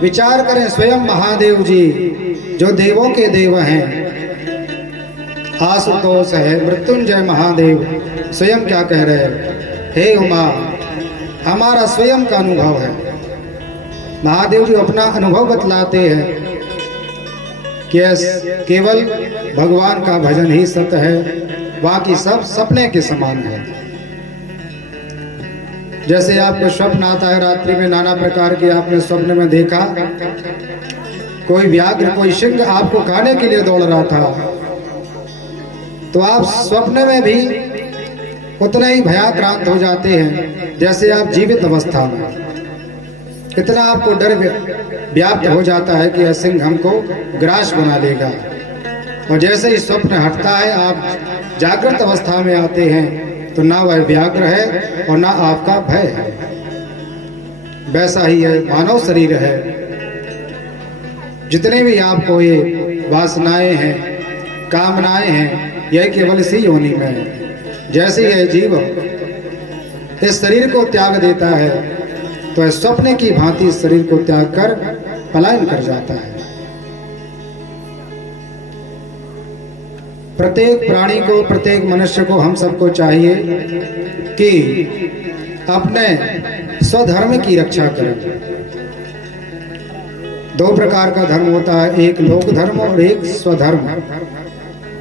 विचार करें स्वयं महादेव जी जो देवों के देव हैं, आशुतोष है, मृत्युंजय महादेव स्वयं क्या कह रहे हैं, हे उमा हमारा स्वयं का अनुभव है। महादेव जी अपना अनुभव बतलाते हैं कि केवल भगवान का भजन ही सत्य है, बाकी सब सपने के समान है। जैसे आपको स्वप्न आता है, रात्रि में नाना प्रकार के आपने स्वप्न में देखा, कोई व्याघ्र कोई सिंह आपको खाने के लिए दौड़ रहा था, तो आप स्वप्न में भी उतना ही भयाक्रांत हो जाते हैं जैसे आप जीवित अवस्था में। इतना आपको डर व्याप्त हो जाता है कि यह सिंह हमको ग्रास बना लेगा। और जैसे ही स्वप्न हटता है, आप जागृत अवस्था में आते हैं, तो ना वह व्याघ्र है और ना आपका भय है। वैसा ही है मानव शरीर है। जितने भी आपको ये वासनाएं हैं, कामनाएं हैं, यह केवल इसी योनि में है। जैसे यह जीव इस शरीर को त्याग देता है, तो इस स्वप्न की भांति इस शरीर को त्याग कर पलायन कर जाता है। प्रत्येक प्राणी को, प्रत्येक मनुष्य को, हम सबको चाहिए कि अपने स्वधर्म की रक्षा करें। दो प्रकार का धर्म होता है, एक लोक धर्म और एक स्वधर्म।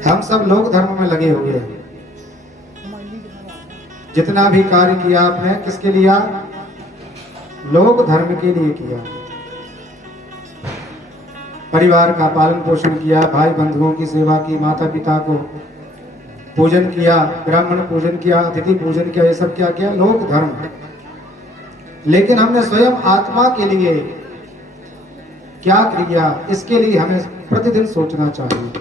हम सब लोक धर्म में लगे हुए हैं। जितना भी कार्य किया आपने किसके लिया? लोक धर्म के लिए किया। परिवार का पालन पोषण किया, भाई बंधुओं की सेवा की, माता पिता को पूजन किया, ब्राह्मण पूजन किया, अतिथि पूजन किया, ये सब क्या किया? लोक धर्म। लेकिन हमने स्वयं आत्मा के लिए क्या किया, इसके लिए हमें प्रतिदिन सोचना चाहिए।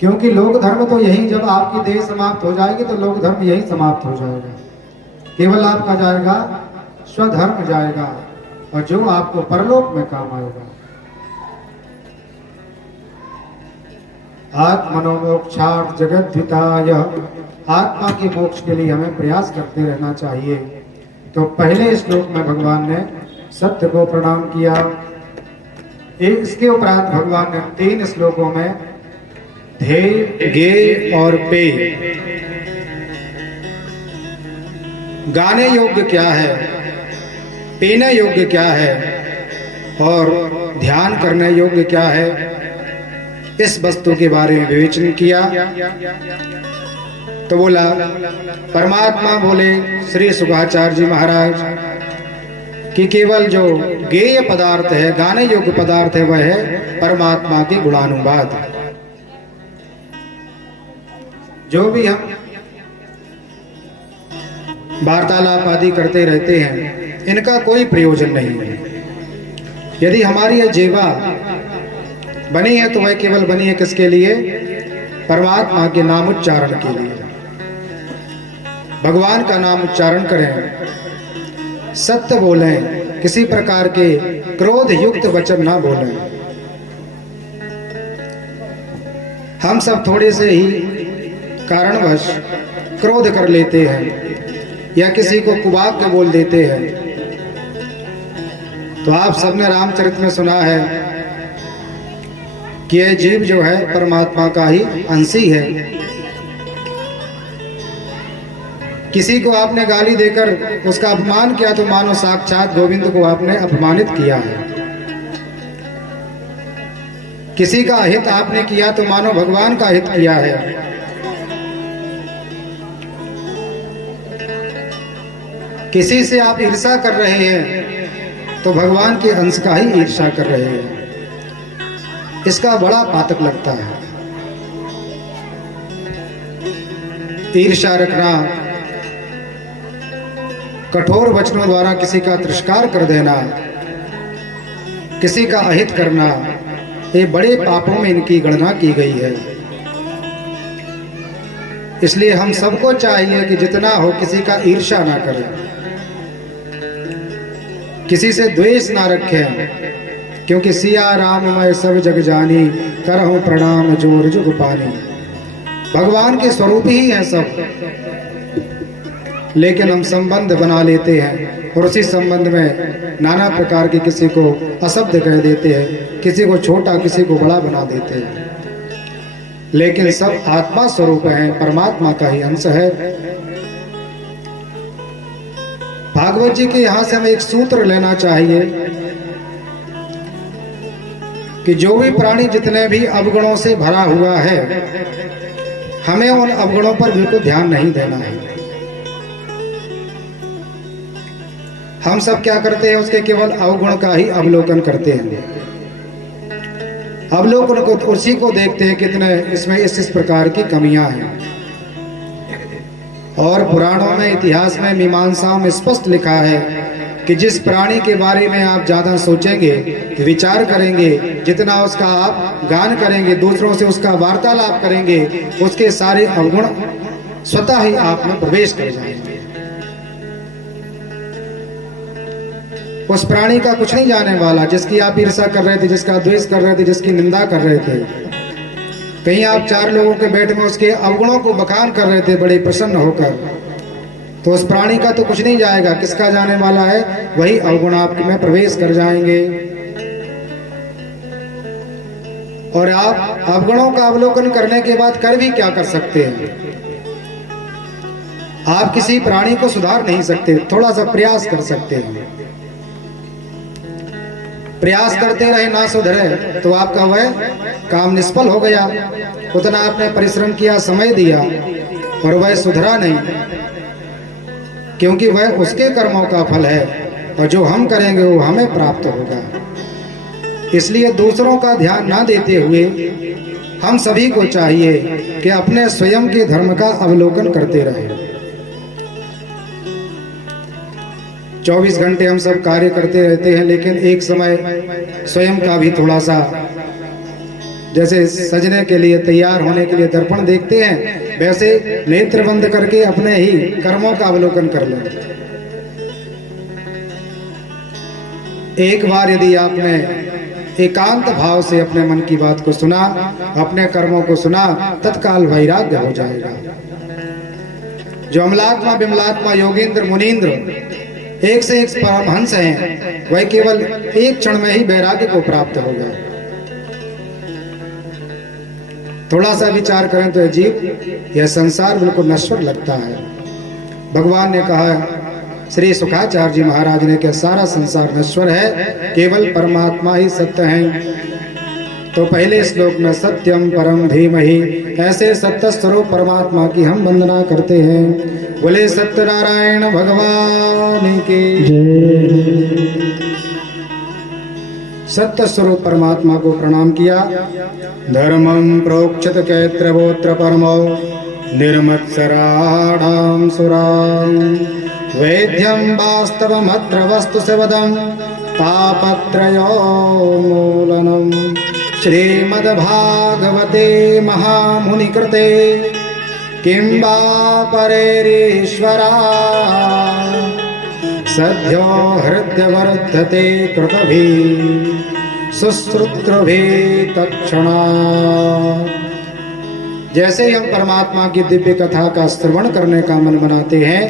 क्योंकि लोक धर्म तो यही, जब आपकी देह समाप्त हो जाएगी तो लोक धर्म यही समाप्त हो जाएगा। केवल आपका जाएगा स्वधर्म जाएगा, और जो आपको परलोक में काम आएगा। आत्मनोमोक्षार्थ जगद्धिताय, आत्मा के मोक्ष के लिए हमें प्रयास करते रहना चाहिए। तो पहले श्लोक में भगवान ने सत्य को प्रणाम किया। इसके उपरांत भगवान ने 3 श्लोकों में ध्येय, ज्ञेय और पेय, गाने योग्य क्या है, पीने योग्य क्या है और ध्यान करने योग्य क्या है, इस वस्तु के बारे में विवेचन किया। तो बोला, परमात्मा बोले श्री सुखाचार्य जी महाराज कि केवल जो ज्ञेय पदार्थ है, गाने योग्य पदार्थ है, वह है परमात्मा के गुणानुवाद। जो भी हम वार्तालाप आदि करते रहते हैं, इनका कोई प्रयोजन नहीं है। यदि हमारी यह जीवा बनी है तो वह केवल बनी है किसके लिए? परमात्मा के नाम उच्चारण के लिए। भगवान का नाम उच्चारण करें, सत्य बोलें, किसी प्रकार के क्रोध युक्त वचन ना बोलें। हम सब थोड़े से ही कारणवश क्रोध कर लेते हैं या किसी को कुवाक्य बोल देते हैं। तो आप सबने रामचरित में सुना है कि यह जीव जो है परमात्मा का ही अंशी है। किसी को आपने गाली देकर उसका अपमान किया तो मानो साक्षात गोविंद को आपने अपमानित किया है। किसी का हित आपने किया तो मानो भगवान का हित किया है। किसी से आप ईर्ष्या कर रहे हैं तो भगवान के अंश का ही ईर्ष्या कर रहे हैं। इसका बड़ा पातक लगता है। ईर्ष्या रखना, कठोर वचनों द्वारा किसी का तिरस्कार कर देना, किसी का अहित करना, ये बड़े पापों में इनकी गणना की गई है। इसलिए हम सबको चाहिए कि जितना हो किसी का ईर्ष्या ना करें, किसी से द्वेष ना रखें, क्योंकि सिया राम मैं सब जग जानी, करहूं प्रणाम जोर जुग पानी। भगवान के स्वरूप ही हैं सब। लेकिन हम संबंध बना लेते हैं और उसी संबंध में नाना प्रकार के किसी को अशब्द कह देते हैं, किसी को छोटा किसी को बड़ा बना देते हैं। लेकिन सब आत्मा स्वरूप हैं, परमात्मा का ही अंश है। भागवत जी के यहाँ से हमें एक सूत्र लेना चाहिए कि जो भी प्राणी जितने भी अवगुणों से भरा हुआ है, हमें उन अवगुणों पर बिल्कुल ध्यान नहीं देना है। हम सब क्या करते हैं, उसके केवल अवगुण का ही अवलोकन करते हैं। अवलोकन को उसी को देखते हैं कितने इसमें इस प्रकार की कमियां हैं। और पुराणों में, इतिहास में, मीमांसाओं में स्पष्ट लिखा है कि जिस प्राणी के बारे में आप ज्यादा सोचेंगे, विचार करेंगे, जितना उसका आप गान करेंगे, दूसरों से उसका वार्तालाप करेंगे, उसके सारे अवगुण स्वतः ही आप में प्रवेश कर जाएंगे। उस प्राणी का कुछ नहीं जाने वाला, जिसकी आप ईर्ष्या कर रहे थे, जिसका द्वेष कर रहे थे, जिसकी निंदा कर रहे थे, कहीं आप चार लोगों के बैठ में उसके अवगुणों को बखान कर रहे थे बड़े प्रसन्न होकर, तो उस प्राणी का तो कुछ नहीं जाएगा। किसका जाने वाला है? वही अवगुण आप में प्रवेश कर जाएंगे। और आप अवगुणों का अवलोकन करने के बाद कर भी क्या कर सकते हैं? आप किसी प्राणी को सुधार नहीं सकते, थोड़ा सा प्रयास कर सकते हैं। प्रयास करते रहे ना सुधरे तो आपका वह काम निष्फल हो गया। उतना आपने परिश्रम किया, समय दिया, और वह सुधरा नहीं, क्योंकि वह उसके कर्मों का फल है और जो हम करेंगे वो हमें प्राप्त होगा। इसलिए दूसरों का ध्यान ना देते हुए हम सभी को चाहिए कि अपने स्वयं के धर्म का अवलोकन करते रहें। 24 घंटे हम सब कार्य करते रहते हैं, लेकिन एक समय स्वयं का भी थोड़ा सा, जैसे सजने के लिए, तैयार होने के लिए दर्पण देखते हैं, वैसे नेत्र बंद करके अपने ही कर्मों का अवलोकन कर लें। एक बार यदि आपने एकांत भाव से अपने मन की बात को सुना, अपने कर्मों को सुना, तत्काल वैराग्य हो जाएगा। जो अमलात्मा, विमलात्मा, योगेंद्र, मुनींद्र, एक से एक परमहंस हैं, वह केवल एक क्षण में ही वैराग्य को प्राप्त हो गए। थोड़ा सा विचार करें तो जीव, यह संसार बिल्कुल नश्वर लगता है। भगवान ने कहा, श्री सुखाचार्य जी महाराज ने, कि सारा संसार नश्वर है, केवल परमात्मा ही सत्य है। तो पहले श्लोक में सत्यम परम धीमहि, ऐसे सत्य स्वरूप परमात्मा की हम वंदना करते हैं। बोले सत्यनारायण भगवान की जय। सत्य स्वरूप परमात्मा को प्रणाम किया। धर्मं प्रोक्षत कैत्रवोत्र परमो निर्मत्सराणां सुरां, वेद्यं वास्तवमत्र वस्तु सेवदं तापत्रयोन्मूलनम्। श्रीमद्भागवते महामुनिकृते किं वा परेरीश्वरा, सद्यो हृद्यवर्धते कृतभिः सुश्रुतभिः तत्क्षणात्। जैसे ही हम परमात्मा की दिव्य कथा का श्रवण करने का मन बनाते हैं,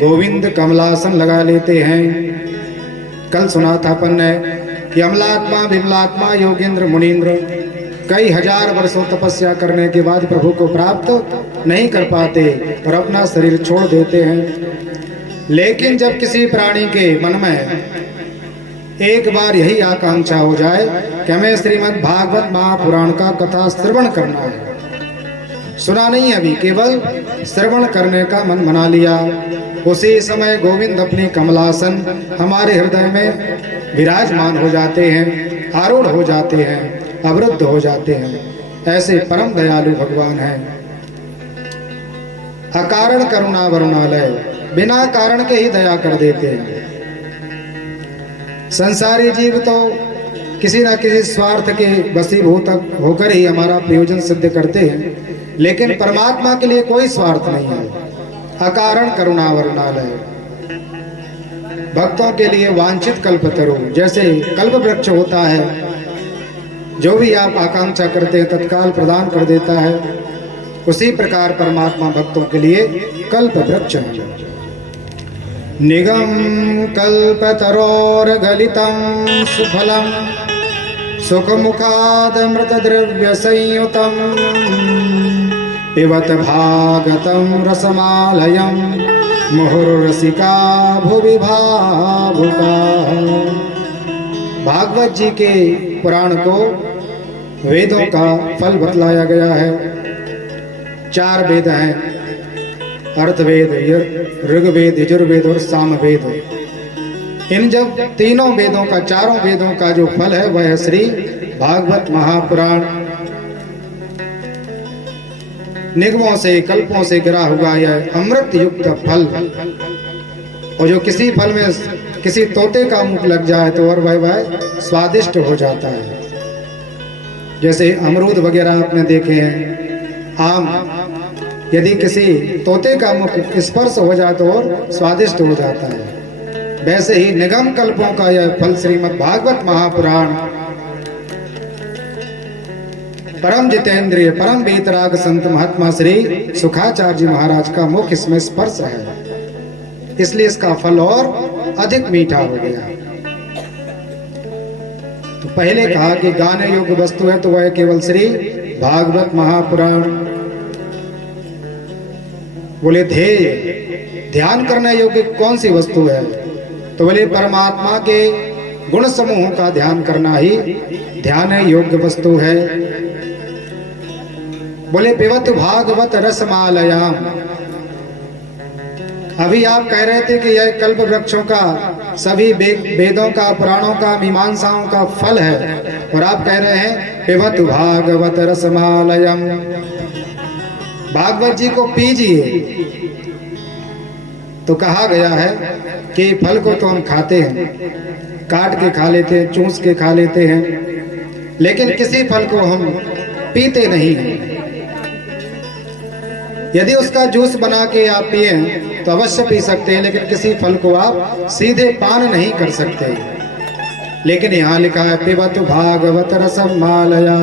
गोविंद कमलासन लगा लेते हैं। कल सुना था अपन ने कि अमलात्मा, विमलात्मा, योगेंद्र, मुनींद्र कई हजार वर्षों तपस्या करने के बाद प्रभु को प्राप्त नहीं कर पाते और अपना शरीर छोड़ देते हैं। लेकिन जब किसी प्राणी के मन में एक बार यही आकांक्षा हो जाए कि हमें श्रीमद् भागवत महापुराण का कथा श्रवण करना है, सुना नहीं अभी, केवल श्रवण करने का मन बना लिया, उसी समय गोविंद अपनी कमलासन हमारे हृदय में विराजमान हो जाते हैं, आरूढ़ हो जाते हैं, अवरुद्ध हो जाते हैं। ऐसे परम दयालु भगवान हैं। अकारण करुणा वरुणालय, बिना कारण के ही दया कर देते हैं। संसारी जीव तो किसी न किसी स्वार्थ के वशीभूत होकर ही हमारा प्रयोजन सिद्ध करते हैं, लेकिन परमात्मा के लिए कोई स्वार्थ नहीं है। अकारण करुणा वरुणालय, भक्तों के लिए वांछित कल्पतरु, जैसे कल्प वृक्ष होता है, जो भी आप आकांक्षा करते हैं तत्काल प्रदान कर देता है, उसी प्रकार परमात्मा भक्तों के लिए कल्प वृक्ष है। निगम कल्पतरोर्गलितं सुफलं सुखमुखादमृतद्रव्यसंयुतं पिबत भागतं रसमालयं मुहुर्रसिका भुवि भावुका। भागवत जी के पुराण को वेदों का फल बतलाया गया है। 4 वेद हैं, अर्थवेद, ऋग्वेद, यजुर्वेद और सामवेद। इन जब तीनों वेदों का, 4 वेदों का जो फल है वह है श्री भागवत महापुराण। निगमों से, कल्पों से गिरा हुआ यह अमृत युक्त फल, और जो किसी फल में किसी तोते का मुख लग जाए तो और वह स्वादिष्ट हो जाता है। जैसे अमरूद वगैरह आपने देखे हैं, आम, यदि किसी तोते का मुख स्पर्श हो जाए तो और स्वादिष्ट हो जाता है। वैसे ही निगम कल्पों का यह फल श्रीमद् भागवत महापुराण परम जितेंद्रिय, परम वीतराग संत महात्मा श्री सुखाचार्य जी महाराज का मुख इसमें स्पर्श है, इसलिए इसका फल और अधिक मीठा हो गया। तो पहले कहा कि गाने योग्य वस्तु है तो वह केवल श्री भागवत महापुराण। बोले ध्येय, ध्यान करने योग्य कौन सी वस्तु है? तो बोले परमात्मा के गुण समूहों का ध्यान करना ही ध्यान योग्य वस्तु है। बोले पिबत भागवत रसमालयाम। अभी आप कह रहे थे कि यह कल्प वृक्षों का, सभी वेदों का, पुराणों का, मीमांसाओं का फल है, और आप कह रहे हैं पिबत भागवत रसमालयम। भागवत जी को पीजिए। तो कहा गया है कि फल को तो हम खाते हैं, काट के खा लेते हैं, चूस के खा लेते हैं, लेकिन किसी फल को हम पीते नहीं हैं। यदि उसका जूस बना के आप पिए तो अवश्य पी सकते हैं, लेकिन किसी फल को आप सीधे पान नहीं कर सकते। लेकिन यहाँ लिखा है पिबत भागवत रसमालया।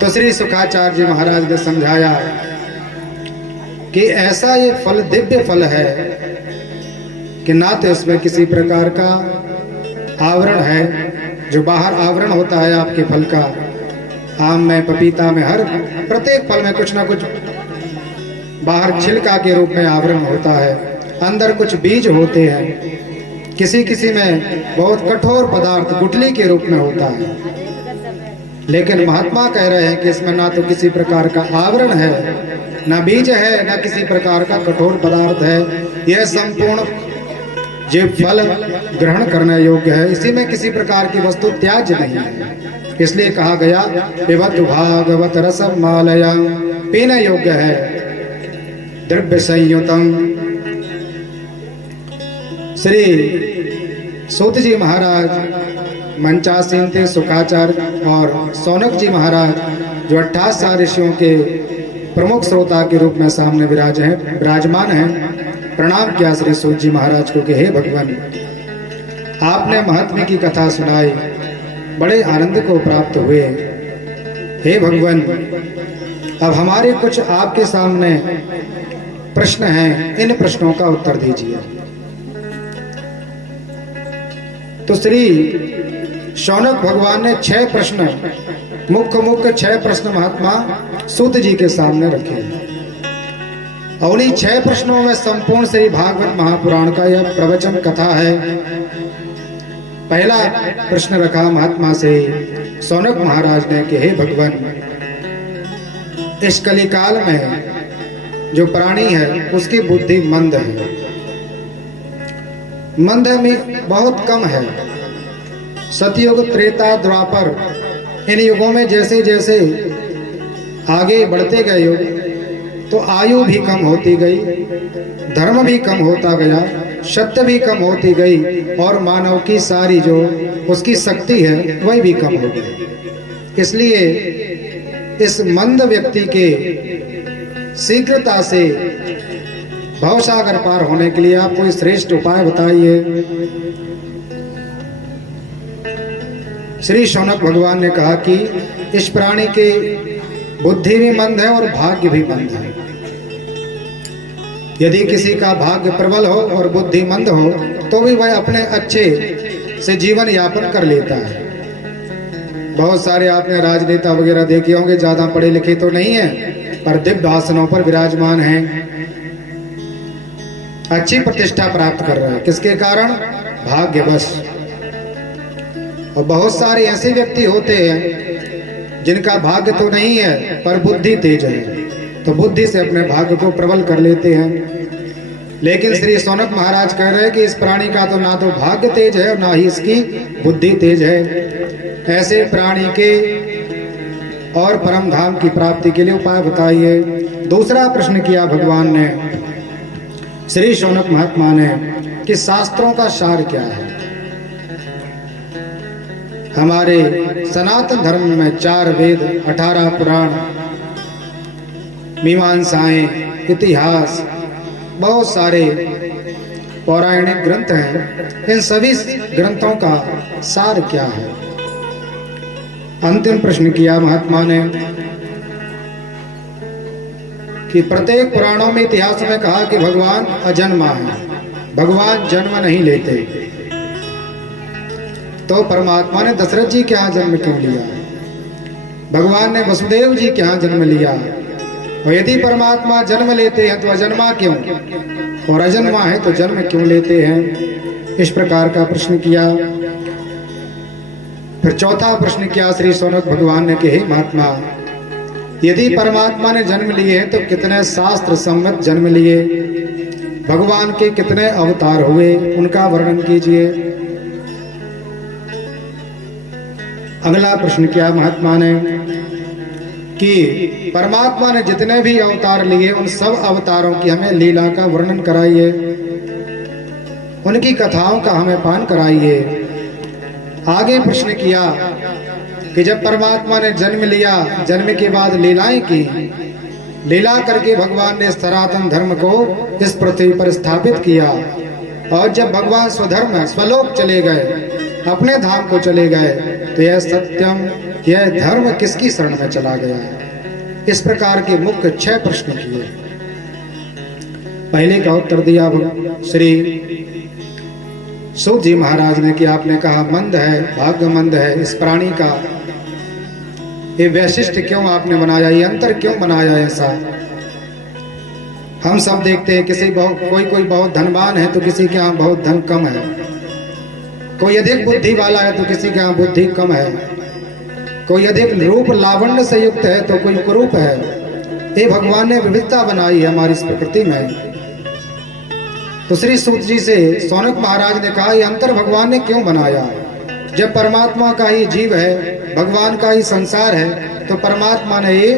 तो श्री सुखाचार्य जी महाराज ने समझाया कि ऐसा ये फल दिव्य फल है कि ना तो इसमें किसी प्रकार का आवरण है, जो बाहर आवरण होता है आपके फल का, आम में, पपीता में, हर प्रत्येक फल में कुछ ना कुछ बाहर छिलका के रूप में आवरण होता है, अंदर कुछ बीज होते हैं, किसी किसी में बहुत कठोर पदार्थ गुठली के रूप में होता है। लेकिन महात्मा कह रहे हैं कि इसमें ना तो किसी प्रकार का आवरण है, ना बीज है, ना किसी प्रकार का कठोर पदार्थ है। यह संपूर्ण जो फल ग्रहण करने योग्य है, इसी में किसी प्रकार की वस्तु त्याज्य नहीं है। इसलिए कहा गया पिबत भागवत रसमालया, पीने योग्य है, द्रव्य संयुतम। श्री सूत जी महाराज मंचासीन थे, सुखाचार्य और सौनक जी महाराज जो 28 ऋषियों के प्रमुख श्रोता के रूप में सामने विराजमान हैं, प्रणाम किया श्री सूत जी महाराज को कि हे भगवान, आपने महात्मा की कथा सुनाई, बड़े आनंद को प्राप्त हुए। हे भगवान, अब हमारे कुछ आपके सामने प्रश्न हैं, इन प्रश्नों का उत्तर दीजिए। तो श्री शौनक भगवान ने 6 प्रश्न, मुख्य 6 प्रश्न महात्मा सूत जी के सामने रखे, और उन्हीं 6 प्रश्नों में संपूर्ण श्री भागवत महापुराण का यह प्रवचन कथा है। पहला प्रश्न रखा महात्मा से सौनक महाराज ने कि हे भगवान, इस कलिकाल में जो प्राणी है उसकी बुद्धि मंद है, मंद में बहुत कम है। सतयुग, त्रेता, द्वापर, इन युगों में जैसे जैसे आगे बढ़ते गए युग, तो आयु भी कम होती गई, धर्म भी कम होता गया, सत्य भी कम होती गई, और मानव की सारी जो उसकी शक्ति है वही भी कम हो गई। इसलिए इस मंद व्यक्ति के शीघ्रता से भवसागर पार होने के लिए आप कोई श्रेष्ठ उपाय बताइए। श्री शौनक भगवान ने कहा कि इस प्राणी की बुद्धि भी मंद है और भाग्य भी मंद है। यदि किसी का भाग्य प्रबल हो और बुद्धिमंद हो तो भी वह अपने अच्छे से जीवन यापन कर लेता है। बहुत सारे आपने राजनेता वगैरह देखे होंगे, ज्यादा पढ़े लिखे तो नहीं है पर दिव्य आसनों पर विराजमान हैं, अच्छी प्रतिष्ठा प्राप्त कर रहे हैं। किसके कारण? भाग्यवश। और बहुत सारे ऐसे व्यक्ति होते हैं जिनका भाग्य तो नहीं है पर बुद्धि तेज है, तो बुद्धि से अपने भाग्य को प्रबल कर लेते हैं। लेकिन श्री शौनक महाराज कह रहे हैं कि इस प्राणी का तो ना तो भाग्य तेज है और ना ही इसकी बुद्धि तेज है। ऐसे प्राणी के और परम धाम की प्राप्ति के लिए उपाय बताइए। दूसरा प्रश्न किया भगवान ने, श्री शौनक महात्मा ने, कि शास्त्रों का सार क्या है। हमारे सनातन धर्म में 4 वेद, 18 पुराण, मीमांसाएं, इतिहास, बहुत सारे पौराणिक ग्रंथ हैं। इन सभी ग्रंथों का सार क्या है? अंतिम प्रश्न किया महात्मा ने कि प्रत्येक पुराणों में, इतिहास में कहा कि भगवान अजन्मा है, भगवान जन्म नहीं लेते। तो परमात्मा ने दशरथ जी के यहाँ जन्म क्यों लिया? भगवान ने वसुदेव जी के यहाँ जन्म लिया। और यदि परमात्मा जन्म लेते हैं तो अजन्मा क्यों, और अजन्मा है तो जन्म क्यों लेते हैं? इस प्रकार का प्रश्न किया। फिर चौथा प्रश्न किया श्री शौनक भगवान ने कि हे महात्मा, यदि परमात्मा ने जन्म लिए हैं तो कितने शास्त्र सम्मत जन्म लिए, भगवान के कितने अवतार हुए, उनका वर्णन कीजिए। अगला प्रश्न किया महात्मा ने कि परमात्मा ने जितने भी अवतार लिए उन सब अवतारों की हमें लीला का वर्णन कराइए, उनकी कथाओं का हमें पान कराइए। आगे प्रश्न किया कि जब परमात्मा ने जन्म लिया, जन्म के बाद लीलाएं की, लीला करके भगवान ने सनातन धर्म को इस पृथ्वी पर स्थापित किया, और जब भगवान स्वधर्म स्वलोक चले गए, अपने धाम को चले गए, तो यह सत्यम, यह धर्म किसकी शरण में चला गया? इस प्रकार के मुख्य 6 प्रश्न किए। पहले का उत्तर दिया श्री सूत जी महाराज ने कि आपने कहा मंद है, भाग्यमंद है इस प्राणी का, ये वैशिष्ट क्यों आपने बनाया, ये अंतर क्यों बनाया? ऐसा हम सब देखते हैं, कोई बहुत धनवान है तो किसी के यहाँ बहुत धन कम है, कोई अधिक बुद्धि वाला है तो किसी के यहाँ बुद्धि कम है, कोई अधिक रूप लावण्य से युक्त है तो कोई कुरूप है। ये भगवान ने विविधता बनाई है हमारी इस प्रकृति में। तो श्री सूत जी से शौनक महाराज ने कहा, ये अंतर भगवान ने क्यों बनाया? जब परमात्मा का ही जीव है, भगवान का ही संसार है, तो परमात्मा ने ये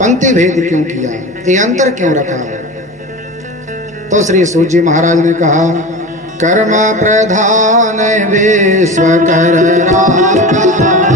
पंक्ति भेद क्यों किया, ये अंतर क्यों रखा? तो श्री सूत जी महाराज ने कहा, कर्म प्रधान विश्व कर राखा,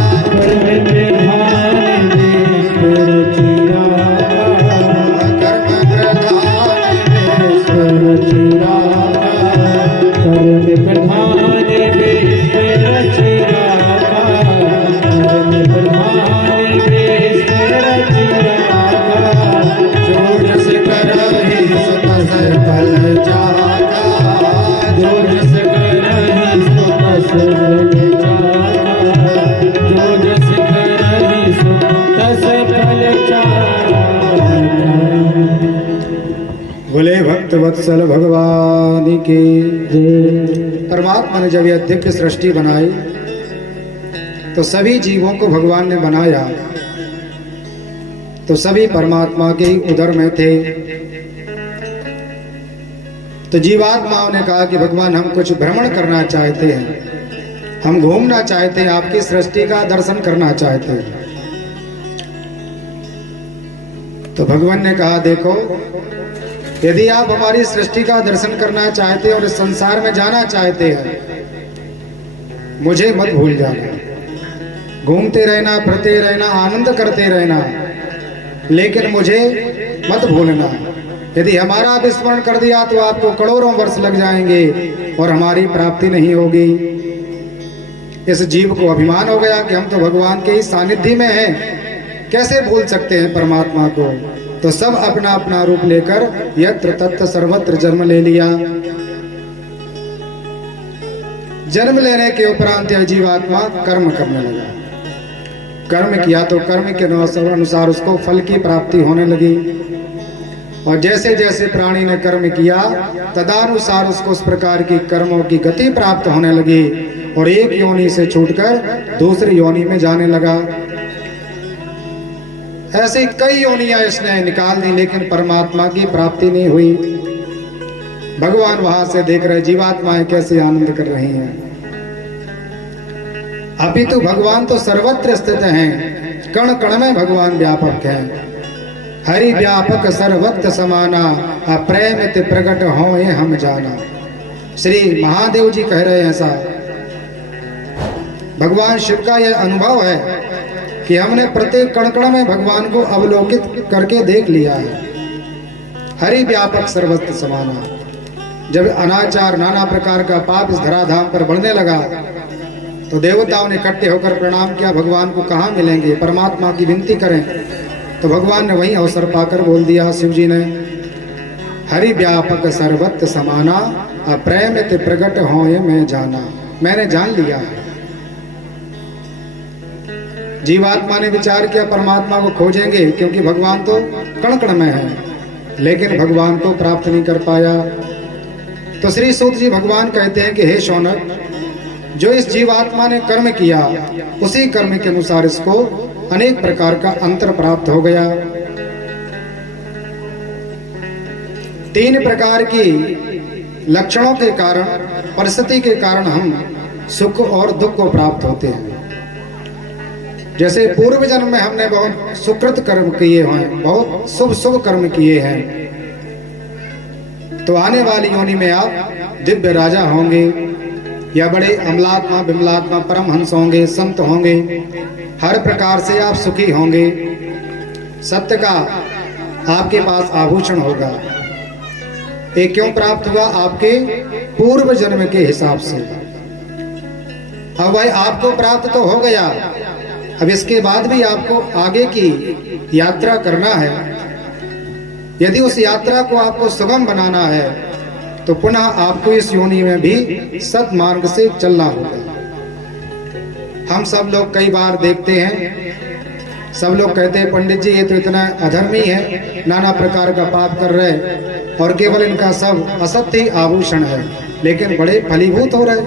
बोले भक्त वत्सल भगवान की जय। परमात्मा ने जब यह दिव्य सृष्टि बनाई तो सभी जीवों को भगवान ने बनाया, तो सभी परमात्मा के ही उदर में थे। तो जीवात्माओं ने कहा कि भगवान हम कुछ भ्रमण करना चाहते हैं, हम घूमना चाहते हैं, आपकी सृष्टि का दर्शन करना चाहते हैं। तो भगवान ने कहा, देखो यदि आप हमारी सृष्टि का दर्शन करना चाहते हैं और इस संसार में जाना चाहते हैं, मुझे मत भूल जाना, घूमते रहना, फिरते रहना, आनंद करते रहना, लेकिन मुझे मत भूलना। यदि हमारा विस्मरण कर दिया तो आपको करोड़ों वर्ष लग जाएंगे और हमारी प्राप्ति नहीं होगी। इस जीव को अभिमान हो गया कि हम तो भगवान के ही सानिध्य में हैं, कैसे भूल सकते हैं परमात्मा को। तो सब अपना अपना रूप लेकर यत्र तत्र सर्वत्र जन्म ले लिया। जन्म लेने के उपरांत यह जीवात्मा कर्म करने लगा। कर्म किया तो कर्म के अनुसार उसको फल की प्राप्ति होने लगी, और जैसे जैसे प्राणी ने कर्म किया तदानुसार उसको उस प्रकार की कर्मों की गति प्राप्त होने लगी, और एक योनि से छूटकर दूसरी योनि में जाने लगा। ऐसे कई योनियां इसने निकाल दी, लेकिन परमात्मा की प्राप्ति नहीं हुई। भगवान वहां से देख रहे जीवात्माएं कैसे आनंद कर रही हैं। अपितु भगवान तो सर्वत्र स्थित हैं, कण कण में भगवान व्यापक हैं। हरि व्यापक सर्वत्र समाना, अप्रेमित प्रकट होए हम जाना। श्री महादेव जी कह रहे हैं ऐसा। भगवान शिव का यह अनुभव है कि हमने प्रत्येक कण कण में भगवान को अवलोकित करके देख लिया है। हरि व्यापक सर्वत्र समाना। जब अनाचार नाना प्रकार का पाप इस धराधाम पर बढ़ने लगा तो देवताओं ने इकट्ठे होकर प्रणाम किया, भगवान को कहाँ मिलेंगे, परमात्मा की विनती करें। तो भगवान ने वही अवसर पाकर बोल दिया, शिव जी ने, हरि व्यापक सर्वत्र समाना, अप्रेमित प्रकट होए मैं जाना। मैंने जान लिया है। जीवात्मा ने विचार किया परमात्मा को खोजेंगे, क्योंकि भगवान तो कण कण में है, लेकिन भगवान को प्राप्त नहीं कर पाया। तो श्री सूत जी भगवान कहते हैं कि हे शौनक, जो इस जीवात्मा ने कर्म किया उसी कर्म के अनुसार इसको अनेक प्रकार का अंतर प्राप्त हो गया। 3 प्रकार की लक्षणों के कारण, परिस्थिति के कारण हम सुख और दुख को प्राप्त होते हैं। जैसे पूर्व जन्म में हमने बहुत सुकृत कर्म किए हैं, बहुत शुभ शुभ कर्म किए हैं, तो आने वाली योनि में आप दिव्य राजा होंगे, या बड़े अमलात्मा विमलात्मा परमहंस होंगे, संत होंगे, हर प्रकार से आप सुखी होंगे। सत्य का आपके पास आभूषण होगा। ये क्यों प्राप्त हुआ? आपके पूर्व जन्म के हिसाब से। अब भाई आपको प्राप्त तो हो गया, अब इसके बाद भी आपको आगे की यात्रा करना है। यदि उस यात्रा को आपको सुगम बनाना है तो पुनः आपको इस योनि में भी सत्मार्ग से चलना होगा। हम सब लोग कई बार देखते हैं, सब लोग कहते हैं पंडित जी ये तो इतना अधर्मी है, नाना प्रकार का पाप कर रहे, और केवल इनका सब असत्य आभूषण है, लेकिन बड़े फलीभूत हो रहे।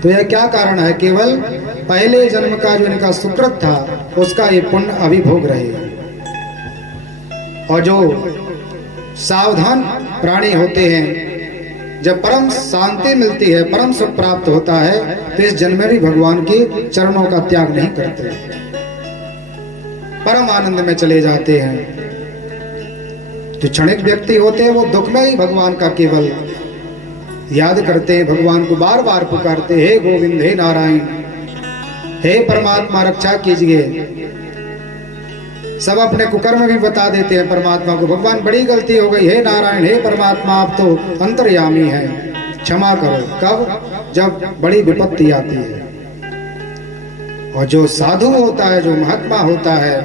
तो यह क्या कारण है? केवल पहले जन्म का जो इनका सुकृत था उसका ये पुण्य अभी भोग रहे हैं। और जो सावधान प्राणी होते हैं, जब परम शांति मिलती है, परम सुख प्राप्त होता है, तो इस जन्म में भी भगवान के चरणों का त्याग नहीं करते, परम आनंद में चले जाते हैं। जो क्षणिक व्यक्ति होते हैं वो दुख में ही भगवान का केवल याद करते हैं, भगवान को बार बार पुकारते, हे गोविंद, हे नारायण, हे परमात्मा रक्षा कीजिए। सब अपने कुकर्म भी बता देते हैं परमात्मा को, भगवान बड़ी गलती हो गई, हे नारायण, हे परमात्मा आप तो अंतर्यामी हैं, क्षमा करो। कब? जब बड़ी विपत्ति आती है। और जो साधु होता है, जो महात्मा होता है,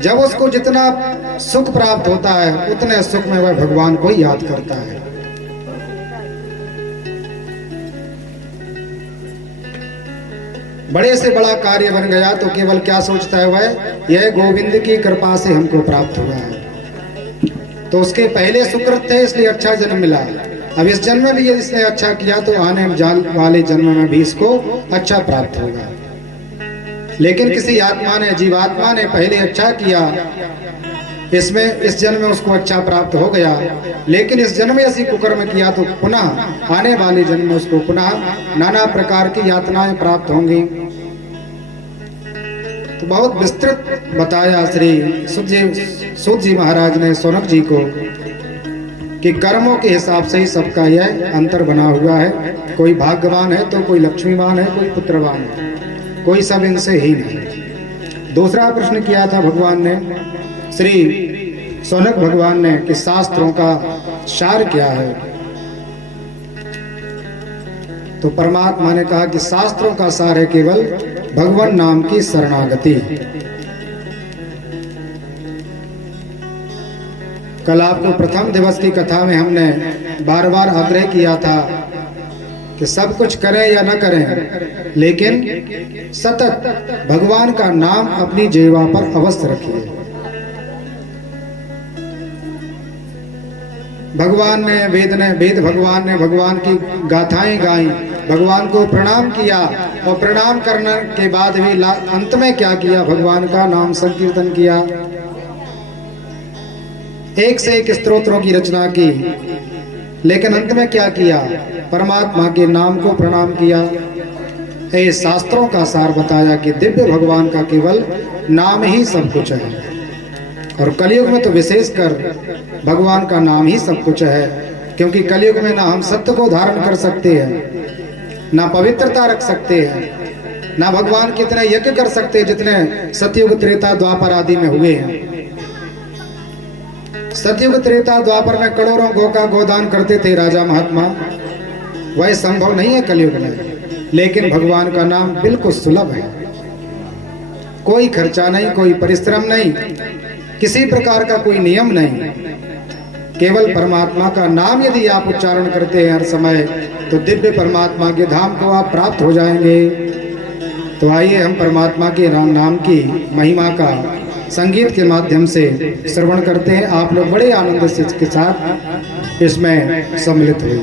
जब उसको जितना सुख प्राप्त होता है उतने सुख में वह भगवान को ही याद करता है। बड़े से बड़ा कार्य बन गया तो केवल क्या सोचता है वह, यह गोविंद की कृपा से हमको प्राप्त हुआ है। तो उसके पहले सुकृत थे इसलिए अच्छा जन्म मिला। अब इस जन्म में भी यदि इसने अच्छा किया तो आने वाले जन्म में भी इसको अच्छा प्राप्त होगा। लेकिन किसी आत्मा ने, जीवात्मा ने पहले अच्छा किया, इसमें इस जन्म में उसको अच्छा प्राप्त हो गया, लेकिन इस जन्म में ऐसी कुकर्म किया तो पुनः आने वाले जन्म में उसको पुनः नाना प्रकार की यातनाएं प्राप्त होंगी। तो बहुत विस्तृत बताया श्री सूत जी महाराज ने शौनक जी को कि कर्मों के हिसाब से ही सबका यह अंतर बना हुआ है। कोई भाग्यवान है तो कोई लक्ष्मीवान है, कोई पुत्रवान है, कोई सब इनसे ही नहीं। दूसरा प्रश्न किया था भगवान ने, श्री शौनक भगवान ने, कि शास्त्रों का सार क्या है? तो परमात्मा ने कहा कि शास्त्रों का सार है केवल भगवान नाम की शरणागति। कल आपको प्रथम दिवस की कथा में हमने बार बार आग्रह किया था कि सब कुछ करें या न करें, लेकिन सतत भगवान का नाम अपनी जिह्वा पर अवश्य रखिए। भगवान ने वेद भगवान ने भगवान की गाथाएं गाई, भगवान को प्रणाम किया और प्रणाम करने के बाद भी अंत में क्या किया, भगवान का नाम संकीर्तन किया, एक से एक स्तोत्रों की रचना की, लेकिन अंत में क्या किया, परमात्मा के नाम को प्रणाम किया। ये शास्त्रों का सार बताया कि दिव्य भगवान का केवल नाम ही सब कुछ है, और कलयुग में तो विशेषकर भगवान का नाम ही सब कुछ है, क्योंकि कलयुग में ना हम सत्य को धारण कर सकते हैं, ना पवित्रता रख सकते हैं, ना भगवान कितने यज्ञ कर सकते हैं जितने सतयुग त्रेता द्वापर आदि में हुए हैं। सतयुग त्रेता द्वापर में करोड़ों गौ का गोदान करते थे राजा महात्मा, वह संभव नहीं है कलयुग में, लेकिन भगवान का नाम बिल्कुल सुलभ है, कोई खर्चा नहीं, कोई परिश्रम नहीं, किसी प्रकार का कोई नियम नहीं, केवल परमात्मा का नाम यदि आप उच्चारण करते हैं हर समय, तो दिव्य परमात्मा के धाम को आप प्राप्त हो जाएंगे। तो आइए हम परमात्मा के नाम की महिमा का संगीत के माध्यम से श्रवण करते हैं। आप लोग बड़े आनंद से इसके साथ इसमें सम्मिलित हुए।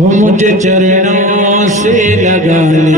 मुझे चरणों से लगा ले